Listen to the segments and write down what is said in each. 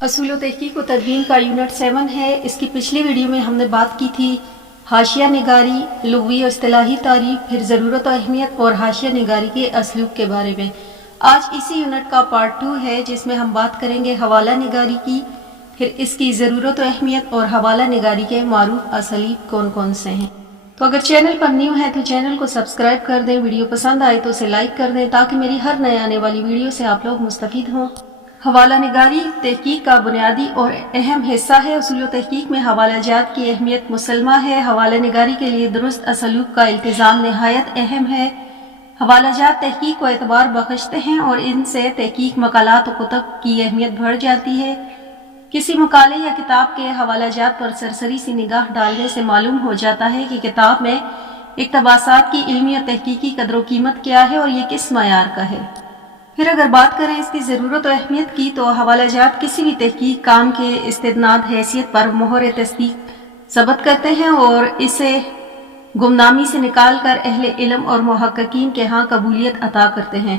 اصول و تحقیق و تدوین کا یونٹ 7 ہے۔ اس کی پچھلی ویڈیو میں ہم نے بات کی تھی حاشیہ نگاری، لغوی و اصطلاحی تعریف، پھر ضرورت و اہمیت اور حاشیہ نگاری کے اسلوب کے بارے میں۔ آج اسی یونٹ کا پارٹ 2 ہے جس میں ہم بات کریں گے حوالہ نگاری کی، پھر اس کی ضرورت و اہمیت اور حوالہ نگاری کے معروف اسالیب کون کون سے ہیں۔ تو اگر چینل پر نیو ہے تو چینل کو سبسکرائب کر دیں، ویڈیو پسند آئے تو اسے لائک کر دیں تاکہ میری ہر نئے آنے والی ویڈیو سے آپ لوگ مستفید ہوں۔ حوالہ نگاری تحقیق کا بنیادی اور اہم حصہ ہے۔ اصول و تحقیق میں حوالہ جات کی اہمیت مسلمہ ہے۔ حوالہ نگاری کے لیے درست اسلوب کا التزام نہایت اہم ہے۔ حوالہ جات تحقیق کو اعتبار بخشتے ہیں اور ان سے تحقیق مقالات و کتب کی اہمیت بڑھ جاتی ہے۔ کسی مقالے یا کتاب کے حوالہ جات پر سرسری سی نگاہ ڈالنے سے معلوم ہو جاتا ہے کہ کتاب میں اقتباسات کی علمی اور تحقیقی قدر و قیمت کیا ہے اور یہ کس معیار کا ہے۔ پھر اگر بات کریں اس کی ضرورت و اہمیت کی تو حوالہ جات کسی بھی تحقیق کام کے استناد حیثیت پر مہر تصدیق ثبت کرتے ہیں اور اسے گمنامی سے نکال کر اہل علم اور محققین کے ہاں قبولیت عطا کرتے ہیں۔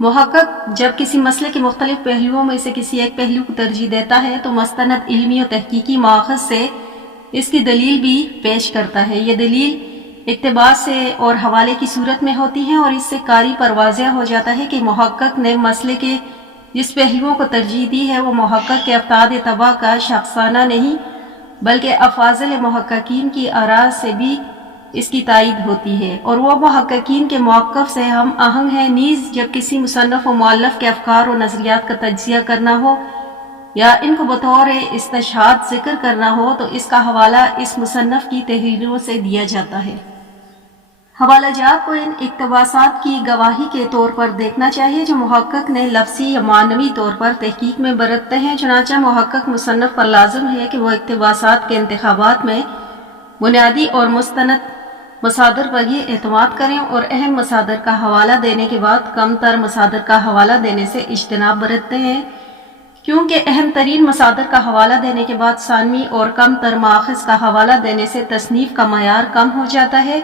محقق جب کسی مسئلے کے مختلف پہلوؤں میں سے کسی ایک پہلو کو ترجیح دیتا ہے تو مستند علمی اور تحقیقی ماخذ سے اس کی دلیل بھی پیش کرتا ہے۔ یہ دلیل اقتباس سے اور حوالے کی صورت میں ہوتی ہیں اور اس سے قاری پر واضح ہو جاتا ہے کہ محقق نے مسئلے کے جس پہلوؤں کو ترجیح دی ہے وہ محقق کے افتاد طبع کا شخصانہ نہیں بلکہ افاضل محققین کی آراء سے بھی اس کی تائید ہوتی ہے اور وہ محققین کے موقف سے ہم آہنگ ہے۔ نیز جب کسی مصنف و مؤلف کے افکار و نظریات کا تجزیہ کرنا ہو یا ان کو بطور استشہاد ذکر کرنا ہو تو اس کا حوالہ اس مصنف کی تحریروں سے دیا جاتا ہے۔ حوالہ جات کو ان اقتباسات کی گواہی کے طور پر دیکھنا چاہیے جو محقق نے لفظی یا معنوی طور پر تحقیق میں برتتے ہیں۔ چنانچہ محقق مصنف پر لازم ہے کہ وہ اقتباسات کے انتخابات میں بنیادی اور مستند مصادر پر ہی اعتماد کریں اور اہم مصادر کا حوالہ دینے کے بعد کم تر مصادر کا حوالہ دینے سے اجتناب برتتے ہیں، کیونکہ اہم ترین مصادر کا حوالہ دینے کے بعد ثانوی اور کم تر ماخذ کا حوالہ دینے سے تصنیف کا معیار کم ہو جاتا ہے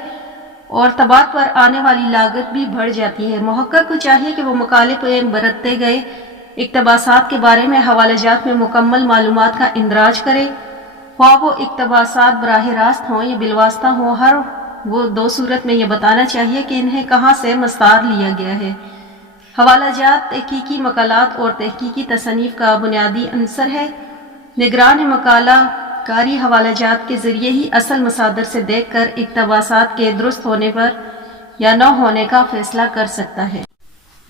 اور طباعت پر آنے والی لاگت بھی بڑھ جاتی ہے۔ محقق کو چاہیے کہ وہ مقالے پہ برتے گئے اقتباسات کے بارے میں حوالہ جات میں مکمل معلومات کا اندراج کرے، خواہ وہ اقتباسات براہ راست ہوں یا بالواسطہ ہوں، ہر وہ دو صورت میں یہ بتانا چاہیے کہ انہیں کہاں سے مستعار لیا گیا ہے۔ حوالہ جات تحقیقی مقالات اور تحقیقی تصانیف کا بنیادی عنصر ہے۔ نگران مقالہ کاری حوالہ جات کے ذریعے ہی اصل مصادر سے دیکھ کر اقتباسات کے درست ہونے پر یا نہ ہونے کا فیصلہ کر سکتا ہے۔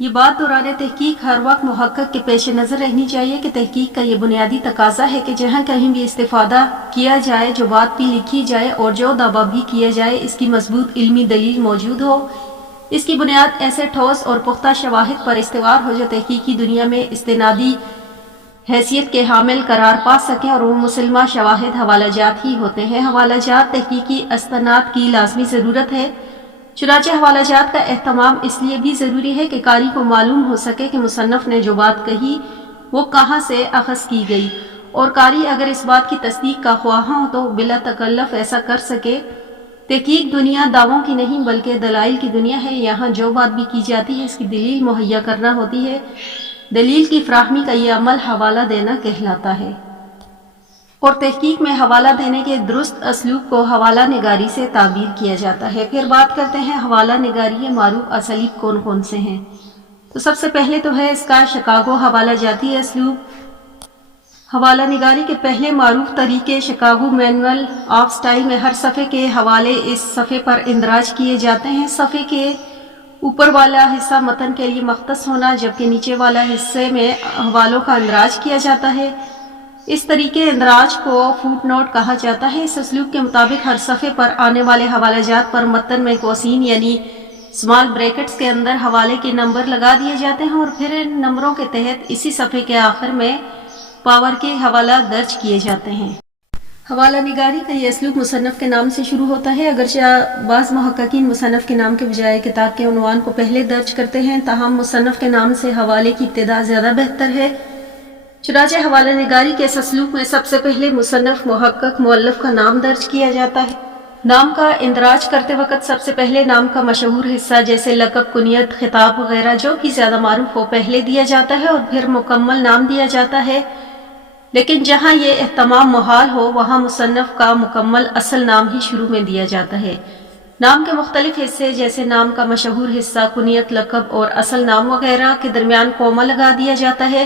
یہ بات دوران تحقیق ہر وقت محقق کے پیش نظر رہنی چاہیے کہ تحقیق کا یہ بنیادی تقاضا ہے کہ جہاں کہیں بھی استفادہ کیا جائے، جو بات بھی لکھی جائے اور جو دعویٰ بھی کیا جائے، اس کی مضبوط علمی دلیل موجود ہو۔ اس کی بنیاد ایسے ٹھوس اور پختہ شواہد پر استوار ہو جو تحقیقی دنیا میں استنادی حیثیت کے حامل قرار پا سکیں اور وہ مسلمہ شواہد حوالہ جات ہی ہوتے ہیں۔ حوالہ جات تحقیقی استناد کی لازمی ضرورت ہے۔ چنانچہ حوالہ جات کا اہتمام اس لیے بھی ضروری ہے کہ قاری کو معلوم ہو سکے کہ مصنف نے جو بات کہی وہ کہاں سے اخذ کی گئی، اور قاری اگر اس بات کی تصدیق کا خواہاں ہو تو بلا تکلف ایسا کر سکے۔ تحقیق دنیا دعووں کی نہیں بلکہ دلائل کی دنیا ہے۔ یہاں جو بات بھی کی جاتی ہے اس کی دلیل مہیا کرنا ہوتی ہے۔ دلیل کی فراہمی کا یہ عمل حوالہ دینا کہلاتا ہے، اور تحقیق میں حوالہ دینے کے درست اسلوب کو حوالہ نگاری سے تعبیر کیا جاتا ہے۔ پھر بات کرتے ہیں حوالہ نگاری کے معروف اسالیب کون کون سے ہیں۔ تو سب سے پہلے تو ہے اس کا شکاگو حوالہ جاتی اسلوب۔ حوالہ نگاری کے پہلے معروف طریقے شکاگو مینول آف سٹائل میں ہر صفحے کے حوالے اس صفحے پر اندراج کیے جاتے ہیں۔ صفحے کے اوپر والا حصہ متن کے لیے مختص ہونا جبکہ نیچے والا حصے میں حوالوں کا اندراج کیا جاتا ہے۔ اس طریقے اندراج کو فوٹ نوٹ کہا جاتا ہے۔ اس اسلوب کے مطابق ہر صفحے پر آنے والے حوالہ جات پر متن میں قوسین یعنی اسمال بریکٹس کے اندر حوالے کے نمبر لگا دیے جاتے ہیں اور پھر ان نمبروں کے تحت اسی صفحے کے آخر میں پاور کے حوالہ درج کیے جاتے ہیں۔ حوالہ نگاری کا یہ اسلوب مصنف کے نام سے شروع ہوتا ہے، اگرچہ بعض محققین مصنف کے نام کے بجائے کتاب کے عنوان کو پہلے درج کرتے ہیں، تاہم مصنف کے نام سے حوالے کی ابتدا زیادہ بہتر ہے۔ چنانچہ حوالہ نگاری کے اس اسلوب میں سب سے پہلے مصنف محقق مؤلف کا نام درج کیا جاتا ہے۔ نام کا اندراج کرتے وقت سب سے پہلے نام کا مشہور حصہ جیسے لقب، کنیت، خطاب وغیرہ جو بھی زیادہ معروف ہو پہلے دیا جاتا ہے اور پھر مکمل نام دیا جاتا ہے۔ لیکن جہاں یہ اہتمام محال ہو وہاں مصنف کا مکمل اصل نام ہی شروع میں دیا جاتا ہے۔ نام کے مختلف حصے جیسے نام کا مشہور حصہ، کنیت، لقب اور اصل نام وغیرہ کے درمیان کوما لگا دیا جاتا ہے۔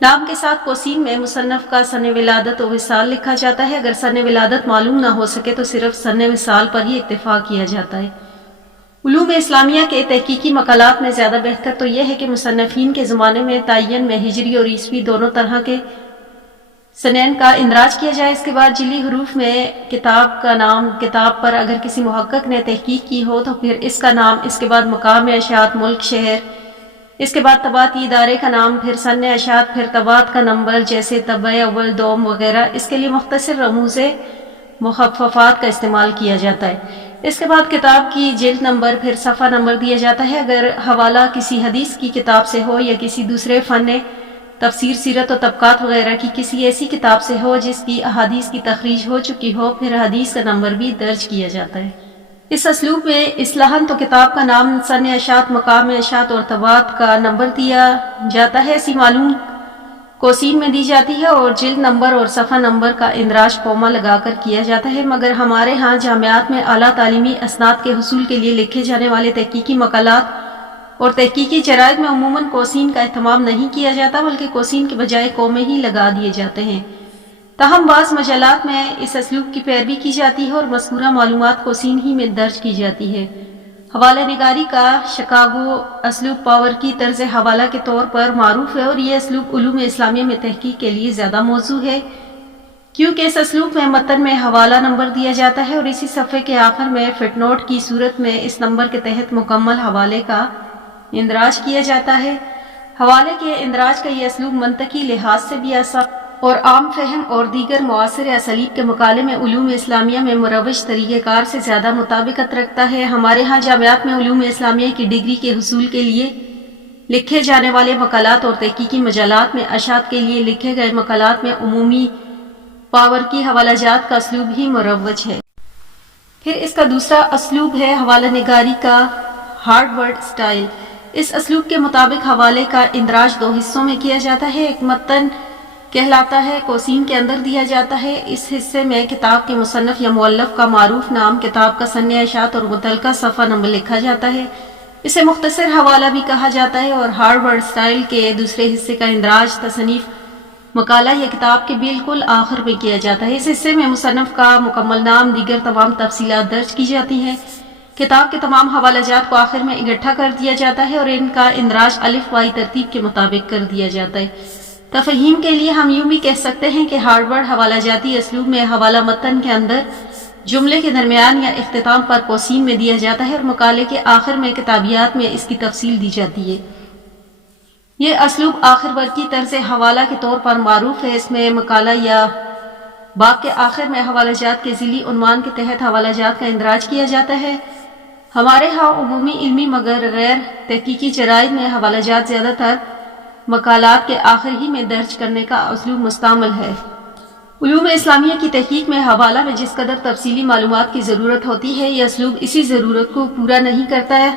نام کے ساتھ قوسین میں مصنف کا سن ولادت و وصال لکھا جاتا ہے۔ اگر سن ولادت معلوم نہ ہو سکے تو صرف سن وصال پر ہی اکتفا کیا جاتا ہے۔ علوم اسلامیہ کے تحقیقی مقالات میں زیادہ بہتر تو یہ ہے کہ مصنفین کے زمانے میں تعین میں ہجری اور عیسوی دونوں طرح کے سنین کا اندراج کیا جائے۔ اس کے بعد جلی حروف میں کتاب کا نام، کتاب پر اگر کسی محقق نے تحقیق کی ہو تو پھر اس کا نام، اس کے بعد مقام اشاعت، ملک، شہر، اس کے بعد طباعتی ادارے کا نام، پھر سن اشاعت، پھر طباعت کا نمبر جیسے طبع اول، دوم وغیرہ۔ اس کے لیے مختصر رموز مخففات کا استعمال کیا جاتا ہے۔ اس کے بعد کتاب کی جلد نمبر، پھر صفحہ نمبر دیا جاتا ہے۔ اگر حوالہ کسی حدیث کی کتاب سے ہو یا کسی دوسرے فن تفسیر، سیرت و طبقات وغیرہ کی کسی ایسی کتاب سے ہو جس کی احادیث کی تخریج ہو چکی ہو، پھر حدیث کا نمبر بھی درج کیا جاتا ہے۔ اس اسلوب میں اصطلاحاً تو کتاب کا نام، سن اشاعت، مقام اشاعت اور طباعت کا نمبر دیا جاتا ہے، ایسی معلوم قوسین میں دی جاتی ہے، اور جلد نمبر اور صفحہ نمبر کا اندراج کوما لگا کر کیا جاتا ہے۔ مگر ہمارے ہاں جامعات میں اعلیٰ تعلیمی اسناد کے حصول کے لیے لکھے جانے والے تحقیقی مقالات اور تحقیقی جرائد میں عموماً قوسین کا اہتمام نہیں کیا جاتا، بلکہ قوسین کے بجائے کومے ہی لگا دیے جاتے ہیں۔ تاہم بعض مجلات میں اس اسلوب کی پیروی کی جاتی ہے اور مذکورہ معلومات قوسین ہی میں درج کی جاتی ہے۔ حوالہ نگاری کا شکاگو اسلوب پاور کی طرز حوالہ کے طور پر معروف ہے، اور یہ اسلوب علوم اسلامیہ میں تحقیق کے لیے زیادہ موزوں ہے، کیونکہ اس اسلوب میں متن میں حوالہ نمبر دیا جاتا ہے اور اسی صفحے کے آخر میں فٹ نوٹ کی صورت میں اس نمبر کے تحت مکمل حوالے کا اندراج کیا جاتا ہے۔ حوالے کے اندراج کا یہ اسلوب منطقی لحاظ سے بھی آسان اور عام فہم اور دیگر معاصر اسالیب کے مقابلے میں علوم اسلامیہ میں مروج طریقہ کار سے زیادہ مطابقت رکھتا ہے۔ ہمارے ہاں جامعات میں علوم اسلامیہ کی ڈگری کے حصول کے لیے لکھے جانے والے مقالات اور تحقیقی مجلات میں اشاعت کے لیے لکھے گئے مقالات میں عمومی پاور کی حوالہ جات کا اسلوب ہی مروج ہے۔ پھر اس کا دوسرا اسلوب ہے حوالہ نگاری کا ہارڈ ورڈ سٹائل۔ اس اسلوب کے مطابق حوالے کا اندراج دو حصوں میں کیا جاتا ہے۔ ایک متن کہلاتا ہے، قوسین کے اندر دیا جاتا ہے۔ اس حصے میں کتاب کے مصنف یا مؤلف کا معروف نام، کتاب کا سن اشاعت اور متعلقہ صفحہ نمبر لکھا جاتا ہے۔ اسے مختصر حوالہ بھی کہا جاتا ہے۔ اور ہارڈ ورڈ سٹائل کے دوسرے حصے کا اندراج تصنیف، مقالہ یا کتاب کے بالکل آخر میں کیا جاتا ہے۔ اس حصے میں مصنف کا مکمل نام، دیگر تمام تفصیلات درج کی جاتی ہیں۔ کتاب کے تمام حوالہ جات کو آخر میں اکٹھا کر دیا جاتا ہے اور ان کا اندراج الف بائی ترتیب کے مطابق کر دیا جاتا ہے۔ تفہیم کے لیے ہم یوں بھی کہہ سکتے ہیں کہ ہارڈ ورڈ حوالہ جاتی اسلوب میں حوالہ متن کے اندر جملے کے درمیان یا اختتام پر قوسین میں دیا جاتا ہے اور مقالے کے آخر میں کتابیات میں اس کی تفصیل دی جاتی ہے۔ یہ اسلوب آخر ورقی طرز حوالہ کے طور پر معروف ہے۔ اس میں مقالہ یا باب کے آخر میں حوالہ جات کے ذیلی عنوان کے تحت حوالہ جات کا اندراج کیا جاتا ہے۔ ہمارے ہاں عمومی علمی مگر غیر تحقیقی جرائد میں حوالہ جات زیادہ تر مقالات کے آخر ہی میں درج کرنے کا اسلوب مستعمل ہے۔ علوم اسلامیہ کی تحقیق میں حوالہ میں جس قدر تفصیلی معلومات کی ضرورت ہوتی ہے، یہ اسلوب اسی ضرورت کو پورا نہیں کرتا ہے،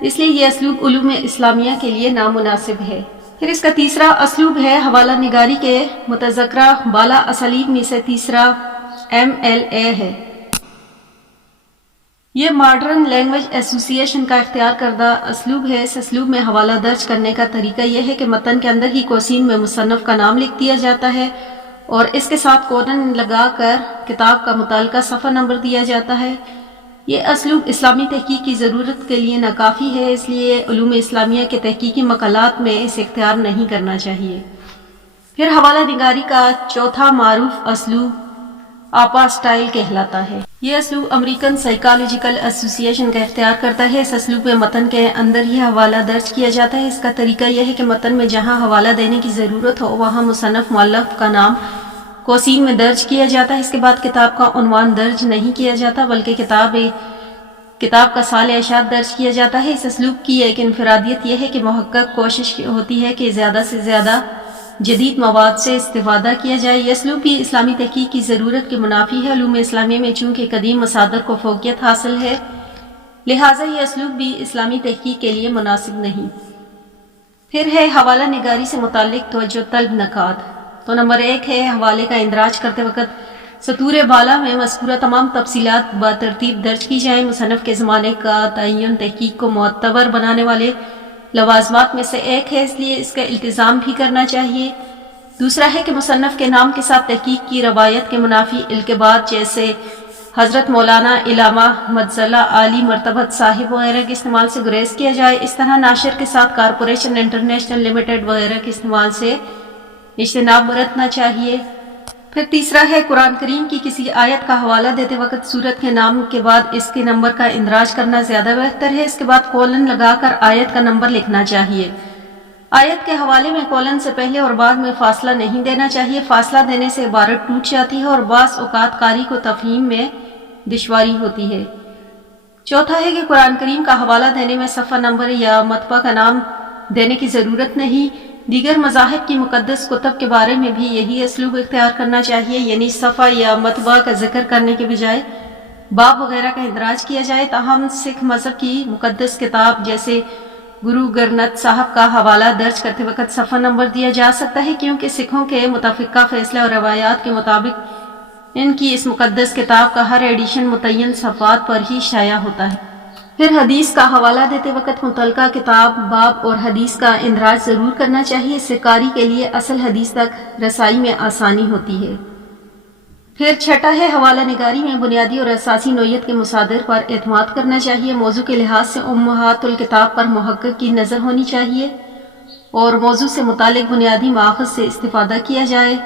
اس لیے یہ اسلوب علوم اسلامیہ کے لیے نامناسب ہے۔ پھر اس کا تیسرا اسلوب ہے حوالہ نگاری کے متذکرہ بالا اسالیب میں سے تیسرا MLA ہے۔ یہ ماڈرن لینگویج ایسوسی ایشن کا اختیار کردہ اسلوب ہے۔ اس اسلوب میں حوالہ درج کرنے کا طریقہ یہ ہے کہ متن کے اندر ہی قوسین میں مصنف کا نام لکھ دیا جاتا ہے اور اس کے ساتھ کولن لگا کر کتاب کا متعلقہ صفحہ نمبر دیا جاتا ہے۔ یہ اسلوب اسلامی تحقیق کی ضرورت کے لیے ناکافی ہے، اس لیے علوم اسلامیہ کے تحقیقی مقالات میں اسے اختیار نہیں کرنا چاہیے۔ پھر حوالہ نگاری کا چوتھا معروف اسلوب آپا سٹائل کہلاتا ہے۔ یہ اسلوب امریکن سائیکالوجیکل ایسوسی ایشن کا اختیار کرتا ہے۔ اس اسلوب میں متن کے اندر ہی حوالہ درج کیا جاتا ہے۔ اس کا طریقہ یہ ہے کہ متن میں جہاں حوالہ دینے کی ضرورت ہو وہاں مصنف مؤلف کا نام قوسین میں درج کیا جاتا ہے۔ اس کے بعد کتاب کا عنوان درج نہیں کیا جاتا بلکہ کتاب کا سال اشاعت درج کیا جاتا ہے۔ اس اسلوب کی ایک انفرادیت یہ ہے کہ محقق کوشش ہوتی ہے کہ زیادہ سے زیادہ جدید مواد سے استفادہ کیا جائے۔ یہ اسلوب بھی اسلامی تحقیق کی ضرورت کے منافی ہے۔ علوم اسلامیہ میں چونکہ قدیم مصادر کو فوقیت حاصل ہے، لہٰذا یہ اسلوب بھی اسلامی تحقیق کے لیے مناسب نہیں۔ پھر ہے حوالہ نگاری سے متعلق توجہ طلب نکات۔ تو نمبر 1 ہے حوالے کا اندراج کرتے وقت سطور بالا میں مذکورہ تمام تفصیلات بترتیب درج کی جائیں۔ مصنف کے زمانے کا تعین تحقیق کو معتبر بنانے والے لوازمات میں سے ایک ہے، اس لیے اس کا التزام بھی کرنا چاہیے۔ دوسرا ہے کہ مصنف کے نام کے ساتھ تحقیق کی روایت کے منافی القابات جیسے حضرت مولانا علامہ مجزلہ عالی مرتبت صاحب وغیرہ کے استعمال سے گریز کیا جائے۔ اس طرح ناشر کے ساتھ کارپوریشن انٹرنیشنل لمیٹڈ وغیرہ کے استعمال سے اجتناب برتنا چاہیے۔ پھر تیسرا ہے قرآن کریم کی کسی آیت کا حوالہ دیتے وقت سورت کے نام کے بعد اس کے نمبر کا اندراج کرنا زیادہ بہتر ہے۔ اس کے بعد کولن لگا کر آیت کا نمبر لکھنا چاہیے۔ آیت کے حوالے میں کولن سے پہلے اور بعد میں فاصلہ نہیں دینا چاہیے، فاصلہ دینے سے عبارت ٹوٹ جاتی ہے اور بعض اوقات قاری کو تفہیم میں دشواری ہوتی ہے۔ چوتھا ہے کہ قرآن کریم کا حوالہ دینے میں صفحہ نمبر یا مطبع کا نام دینے کی ضرورت نہیں۔ دیگر مذاہب کی مقدس کتب کے بارے میں بھی یہی اسلوب اختیار کرنا چاہیے، یعنی صفحہ یا مطبع کا ذکر کرنے کے بجائے باب وغیرہ کا اندراج کیا جائے۔ تاہم سکھ مذہب کی مقدس کتاب جیسے گرو گرنتھ صاحب کا حوالہ درج کرتے وقت صفحہ نمبر دیا جا سکتا ہے، کیونکہ سکھوں کے متفقہ فیصلے اور روایات کے مطابق ان کی اس مقدس کتاب کا ہر ایڈیشن متعین صفحات پر ہی شائع ہوتا ہے۔ پھر حدیث کا حوالہ دیتے وقت متعلقہ کتاب، باب اور حدیث کا اندراج ضرور کرنا چاہیے، اس سے قاری کے لیے اصل حدیث تک رسائی میں آسانی ہوتی ہے۔ پھر چھٹا ہے حوالہ نگاری میں بنیادی اور اساسی نوعیت کے مصادر پر اعتماد کرنا چاہیے۔ موضوع کے لحاظ سے امہات الکتاب پر محقق کی نظر ہونی چاہیے اور موضوع سے متعلق بنیادی ماخذ سے استفادہ کیا جائے۔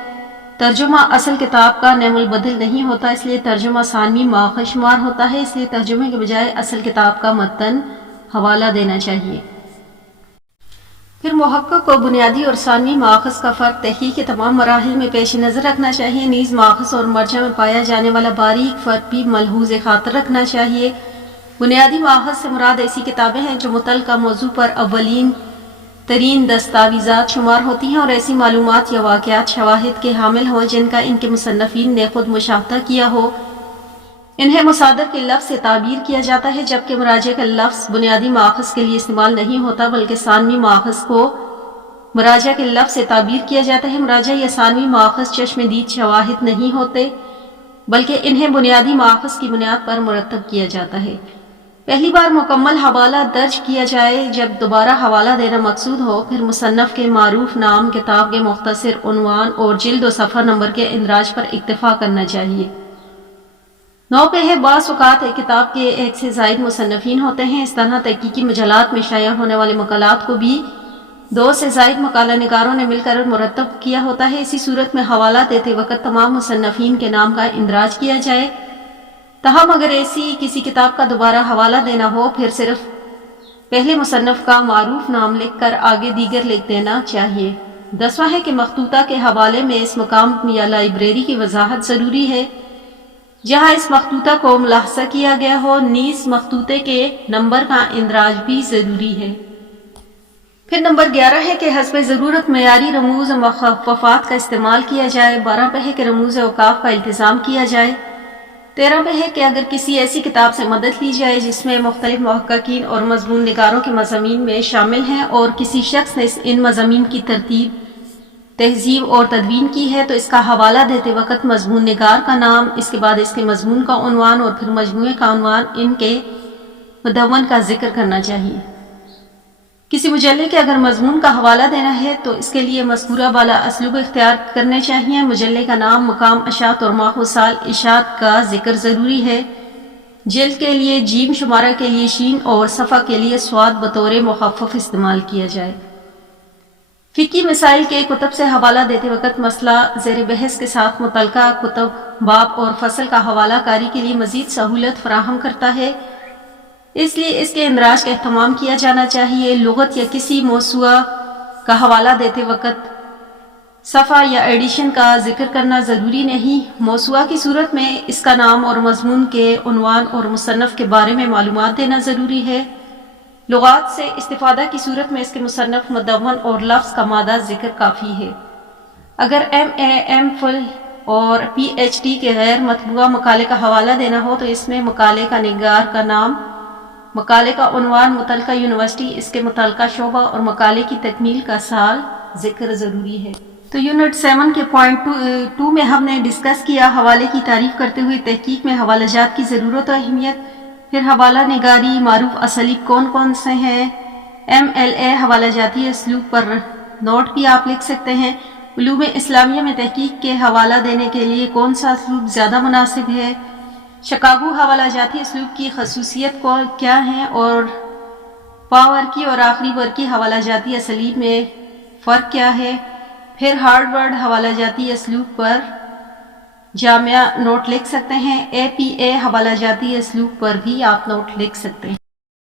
ترجمہ اصل کتاب کا نعم البدل نہیں ہوتا، اس لیے ترجمہ ثانوی ماخذ شمار ہوتا ہے، اس لیے ترجمے کے بجائے اصل کتاب کا متن حوالہ دینا چاہیے۔ پھر محقق کو بنیادی اور ثانوی ماخذ کا فرق تحقیق کے تمام مراحل میں پیش نظر رکھنا چاہیے، نیز ماخذ اور مرجع میں پایا جانے والا باریک فرق بھی ملحوظ خاطر رکھنا چاہیے۔ بنیادی ماخذ سے مراد ایسی کتابیں ہیں جو متعلقہ موضوع پر اولین ترین دستاویزات شمار ہوتی ہیں اور ایسی معلومات یا واقعات شواہد کے حامل ہوں جن کا ان کے مصنفین نے خود مشاہدہ کیا ہو۔ انہیں مصادر کے لفظ سے تعبیر کیا جاتا ہے، جبکہ مراجع کا لفظ بنیادی ماخذ کے لیے استعمال نہیں ہوتا بلکہ ثانوی ماخذ کو مراجع کے لفظ سے تعبیر کیا جاتا ہے۔ مراجع یا ثانوی ماخذ چشم دید شواہد نہیں ہوتے بلکہ انہیں بنیادی ماخذ کی بنیاد پر مرتب کیا جاتا ہے۔ پہلی بار مکمل حوالہ درج کیا جائے جب دوبارہ حوالہ دینا مقصود ہو، پھر مصنف کے معروف نام، کتاب کے مختصر عنوان اور جلد و صفحہ نمبر کے اندراج پر اکتفا کرنا چاہیے۔ 9 پہ ہے بعض اوقات ایک کتاب کے ایک سے زائد مصنفین ہوتے ہیں، اس طرح تحقیقی مجلات میں شائع ہونے والے مقالات کو بھی 2 سے زائد مقالہ نگاروں نے مل کر مرتب کیا ہوتا ہے۔ اسی صورت میں حوالہ دیتے وقت تمام مصنفین کے نام کا اندراج کیا جائے۔ تاہم اگر ایسی کسی کتاب کا دوبارہ حوالہ دینا ہو، پھر صرف پہلے مصنف کا معروف نام لکھ کر آگے دیگر لکھ دینا چاہیے۔ 10واں ہے کہ مخطوطہ کے حوالے میں اس مقام یا لائبریری کی وضاحت ضروری ہے جہاں اس مخطوطہ کو ملاحظہ کیا گیا ہو، نیز مخطوطے کے نمبر کا اندراج بھی ضروری ہے۔ پھر نمبر 11 ہے کہ حسب ضرورت معیاری رموز و مخففات کا استعمال کیا جائے۔ 12 پہ ہے کہ رموز اوقاف کا التزام کیا جائے۔ 13 پہ ہے کہ اگر کسی ایسی کتاب سے مدد لی جائے جس میں مختلف محققین اور مضمون نگاروں کے مضامین میں شامل ہیں اور کسی شخص نے ان مضامین کی ترتیب، تہذیب اور تدوین کی ہے، تو اس کا حوالہ دیتے وقت مضمون نگار کا نام، اس کے بعد اس کے مضمون کا عنوان اور پھر مجموعے کا عنوان، ان کے مدون کا ذکر کرنا چاہیے۔ کسی مجلے کے اگر مضمون کا حوالہ دینا ہے تو اس کے لیے مذکورہ بالا اسلوب اختیار کرنے چاہیے۔ مجلے کا نام، مقام، اشاعت اور ماہ و سال اشاعت کا ذکر ضروری ہے۔ جلد کے لیے جیم، شمارہ کے لیے شین اور صفحہ کے لیے صاد بطور مخفف استعمال کیا جائے۔ فقہی مسائل کے کتب سے حوالہ دیتے وقت مسئلہ زیر بحث کے ساتھ متعلقہ کتب، باب اور فصل کا حوالہ کاری کے لیے مزید سہولت فراہم کرتا ہے، اس لیے اس کے اندراج کا اہتمام کیا جانا چاہیے۔ لغت یا کسی موسوعہ کا حوالہ دیتے وقت صفحہ یا ایڈیشن کا ذکر کرنا ضروری نہیں۔ موسوعہ کی صورت میں اس کا نام اور مضمون کے عنوان اور مصنف کے بارے میں معلومات دینا ضروری ہے۔ لغات سے استفادہ کی صورت میں اس کے مصنف، مدون اور لفظ کا مادہ ذکر کافی ہے۔ اگر MA، MPhil اور PhD کے غیر مطبوعہ مقالے کا حوالہ دینا ہو تو اس میں مقالے کا نگار کا نام، مقالے کا عنوان، متعلقہ یونیورسٹی، اس کے متعلقہ شعبہ اور مقالے کی تکمیل کا سال ذکر ضروری ہے۔ تو یونٹ 7 کے پوائنٹ 2 میں ہم نے ڈسکس کیا حوالے کی تعریف کرتے ہوئے تحقیق میں حوالہ جات کی ضرورت و اہمیت، پھر حوالہ نگاری معروف اسالیب کون کون سے ہیں، MLA حوالہ جاتی اسلوب پر نوٹ بھی آپ لکھ سکتے ہیں، علوم اسلامیہ میں تحقیق کے حوالہ دینے کے لیے کون سا اسلوب زیادہ مناسب ہے، شکاگو حوالہ جاتی اسلوب کی خصوصیت کیا ہیں، اور پاورکی اور آخری ورکی حوالہ جاتی اسالیب میں فرق کیا ہے، پھر ہارورڈ حوالہ جاتی اسلوب پر جامعہ نوٹ لکھ سکتے ہیں، APA حوالہ جاتی اسلوب پر بھی آپ نوٹ لکھ سکتے ہیں۔